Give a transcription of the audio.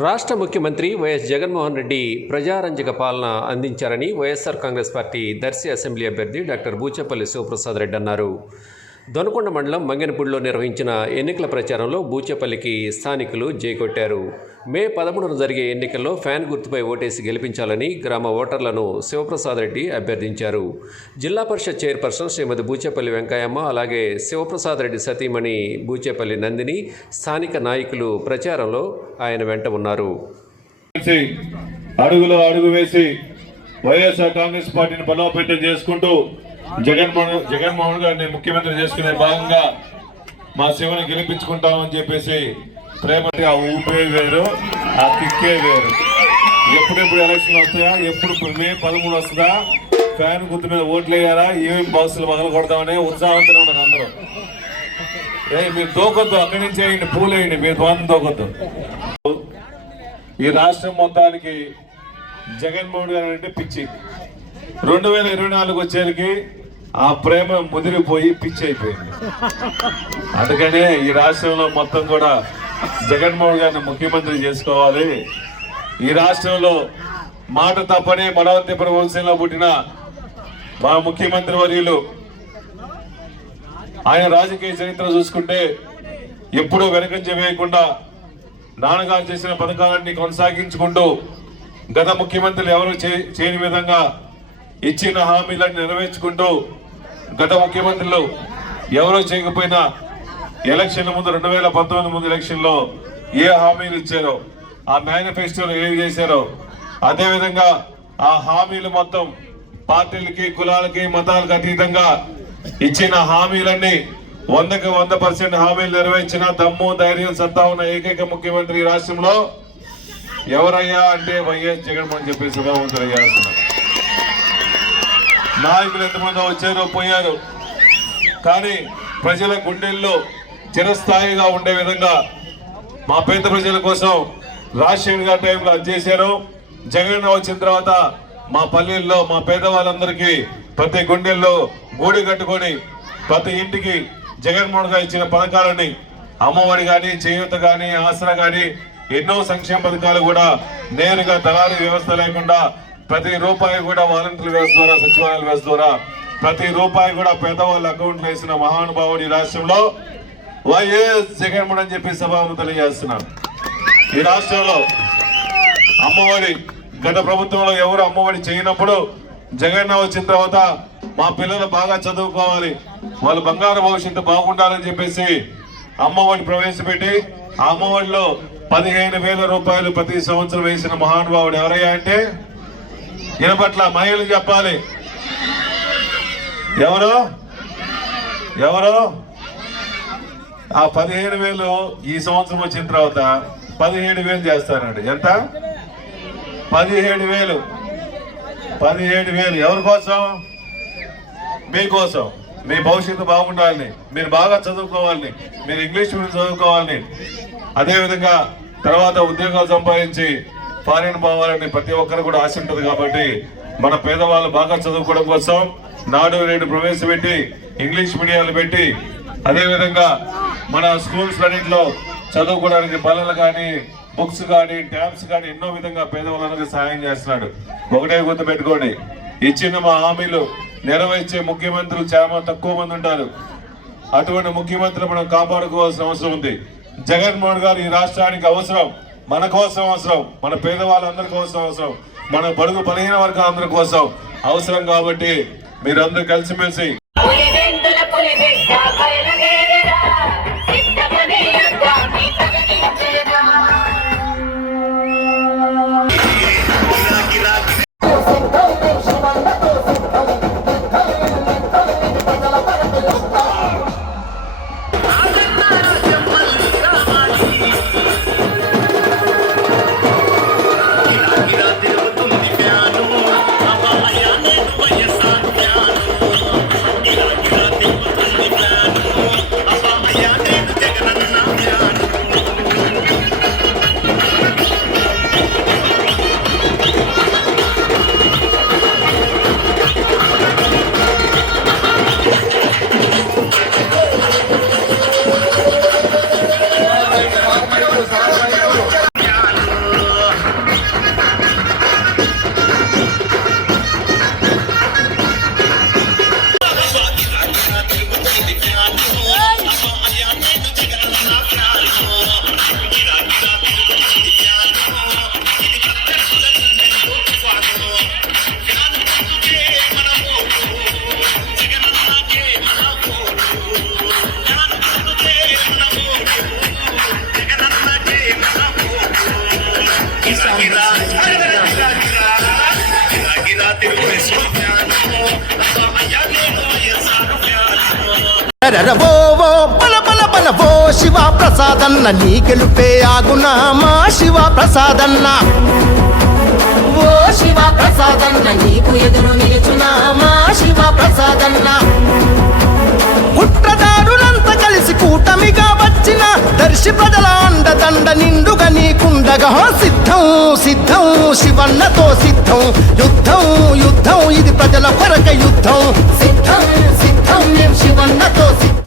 రాష్ట్ర ముఖ్యమంత్రి వైఎస్ జగన్మోహన్ రెడ్డి ప్రజారంజక పాలన అందించారని వైఎస్ఆర్ కాంగ్రెస్ పార్టీ దర్శి అసెంబ్లీ అభ్యర్థి డాక్టర్ బూచపల్లి శివప్రసాద్ రెడ్డి అన్నారు. దొనకొండ మండలం మంగనపూడిలో నిర్వహించిన ఎన్నికల ప్రచారంలో బూచేపల్లికి స్థానికులు జైకొట్టారు. మే పదమూడున జరిగే ఎన్నికల్లో ఫ్యాన్ గుర్తుపై ఓటేసి గెలిపించాలని గ్రామ ఓటర్లను శివప్రసాద్ రెడ్డి అభ్యర్థించారు. జిల్లా పరిషత్ చైర్పర్సన్ శ్రీమతి బూచేపల్లి వెంకయ్యమ్మ అలాగే శివప్రసాద్ రెడ్డి సతీమణి బూచేపల్లి నందిని స్థానిక నాయకులు ప్రచారంలో ఆయన వెంట ఉన్నారు. అడుగులో అడుగు వేసి వైఎస్ఆర్ కాంగ్రెస్ పార్టీని బలోపేతం చేసుకుంటూ జగన్మోహన్ జగన్మోహన్ గారిని ముఖ్యమంత్రి చేసుకునే భాగంగా మా శివని గెలిపించుకుంటామని చెప్పేసి ప్రేమ ఆ ఊపే వేరు ఆ కిక్కే వేరు. ఎప్పుడెప్పుడు ఎలక్షన్ వస్తాయా? ఎప్పుడు మే పదమూడు వస్తుందా? ఫ్యాన్ గుర్తు మీద ఓట్లు వేయాలా ఏమేమి బాక్సులు పగల కొడతామని ఉత్సాహంతో ఉన్నారు అందరూ. ఏ మీరు దోకొద్దు అక్కడి నుంచి వేయండి పూలు వేయండి మీరు దోకం దోకొద్దు. ఈ రాష్ట్రం మొత్తానికి జగన్మోహన్ గారు అంటే పిచ్చి. రెండు వేల ఇరవై నాలుగు వచ్చేసరికి ఆ ప్రేమ ముదిరిపోయి పిచ్చి అయిపోయింది. అందుకనే ఈ రాష్ట్రంలో మొత్తం కూడా జగన్మోహన్ గారిని ముఖ్యమంత్రి చేసుకోవాలి. ఈ రాష్ట్రంలో మాట తప్పని మడవంతిపురం వంశంలో పుట్టిన మా ముఖ్యమంత్రి వర్యులు. ఆయన రాజకీయ చరిత్ర చూసుకుంటే ఎప్పుడూ వెనకంజ వేయకుండా నాన్నగారు చేసిన పథకాలన్నీ కొనసాగించుకుంటూ గత ముఖ్యమంత్రులు ఎవరు చే- చేయని విధంగా ఇచ్చిన హామీలను నెరవేర్చుకుంటూ గత ముఖ్యమంత్రులు ఎవరో చేయకపోయినా ఎలక్షన్ ముందు రెండు వేల పంతొమ్మిది ముందు ఎలక్షన్లో ఏ హామీలు ఇచ్చారో ఆ మేనిఫెస్టోలో ఏవి చేశారో అదేవిధంగా ఆ హామీలు మొత్తం పార్టీలకి కులాలకి మతాలకు అతీతంగా ఇచ్చిన హామీలన్నీ వందకి వంద పర్సెంట్ హామీలు నెరవేర్చిన దమ్ము ధైర్యం సత్తా ఉన్న ఏకైక ముఖ్యమంత్రి ఈ రాష్ట్రంలో ఎవరయ్యా అంటే వైఎస్ జగన్మోహన్ చెప్పి శుభవంతులు చేస్తున్నారు. నాయకులు ఎంతమంది వచ్చారో పోయారు. కానీ ప్రజల గుండెల్లో చిరస్థాయిగా ఉండే విధంగా మా పేద ప్రజల కోసం రాజశేఖర్ గారి టైంలో అందజేశారు చేశారు. జగన్ వచ్చిన తర్వాత మా పల్లెల్లో మా పేదవాళ్ళందరికీ ప్రతి గుండెల్లో గూడి కట్టుకొని ప్రతి ఇంటికి జగన్మోహన్ గారు ఇచ్చిన పథకాలని అమ్మఒడి కానీ చేయూత కానీ ఆసరా కానీ ఎన్నో సంక్షేమ పథకాలు కూడా నేరుగా దళారీ వ్యవస్థ లేకుండా ప్రతి రూపాయి కూడా వాలంటీర్ వ్యవస్థ ద్వారా సచివాలయాల వ్యవస్థ ద్వారా ప్రతి రూపాయి కూడా పేదవాళ్ళ అకౌంట్లో వేసిన మహానుభావుడు ఈ రాష్ట్రంలో వైఎస్ జగన్మోహన్ అని చెప్పి సభాము తెలియజేస్తున్నాను. ఈ రాష్ట్రంలో అమ్మఒడి గత ప్రభుత్వంలో ఎవరు అమ్మఒడి చేయనప్పుడు జగన్ వచ్చిన తర్వాత మా పిల్లలు బాగా చదువుకోవాలి వాళ్ళు బంగారు భవిష్యత్తు బాగుండాలని చెప్పేసి అమ్మఒడి ప్రవేశపెట్టి ఆ అమ్మఒడిలో పదిహేను వేల రూపాయలు ప్రతి సంవత్సరం వేసిన మహానుభావుడు ఎవరయ్యా అంటే ఇనపట్ల మహిళలు చెప్పాలి. ఎవరు? ఎవరు? ఆ పదిహేను వేలు ఈ సంవత్సరం వచ్చిన తర్వాత పదిహేడు వేలు చేస్తానండి ఎంత? పదిహేడు వేలు. పదిహేడు వేలు. ఎవరి కోసం? మీకోసం మీ భవిష్యత్తు బాగుండాలని. మీరు బాగా చదువుకోవాలని. మీరు ఇంగ్లీష్ మీడియం చదువుకోవాలని. అదేవిధంగా తర్వాత ఉద్యోగాలు సంపాదించి ఫారిన్ పోవాలని ప్రతి ఒక్కరు కూడా ఆశ ఉంటుంది కాబట్టి మన పేదవాళ్ళు బాగా చదువుకోవడం కోసం నాడు నేడు ప్రవేశపెట్టి ఇంగ్లీష్ మీడియాలు పెట్టి అదేవిధంగా మన స్కూల్స్ అన్నింటిలో చదువుకోవడానికి బల్లలు కానీ బుక్స్ కానీ ట్యాబ్స్ కానీ ఎన్నో విధంగా పేదవాళ్ళకి సహాయం చేస్తున్నాడు. ఒకటే గుర్తు పెట్టుకోండి ఇచ్చిన మా హామీలు నెరవేర్చే ముఖ్యమంత్రులు చాలా తక్కువ మంది ఉంటారు. అటువంటి ముఖ్యమంత్రి మనం కాపాడుకోవాల్సిన అవసరం ఉంది. జగన్మోహన్ గారు ఈ రాష్ట్రానికి అవసరం మన కోసం అవసరం మన పేదవాళ్ళందరి కోసం అవసరం మన బడుగు బలహీన వర్గాలందరి కోసం అవసరం కాబట్టి మీరందరూ కలిసిమెలిసి ఓ శివ ప్రసాదన్న నీ గెలుపే ఆగునా మా శివ ప్రసాదన్న. ఓ శివ ప్రసాదన్న నీకు ఎదురు నిలుచునా మా శివ ప్రసాదన్న. కుట్రదారులంతా కలిసి కూటమిగా వచ్చిన దర్శి ప్రజల అండదండని నిండుగా సిద్ధం సిద్ధం శివన్నతో సిద్ధం యుద్ధం యుద్ధం ఇది ప్రజల కొరక యుద్ధం. సిద్ధం సిద్ధం మేము శివన్నతో సిద్ధం.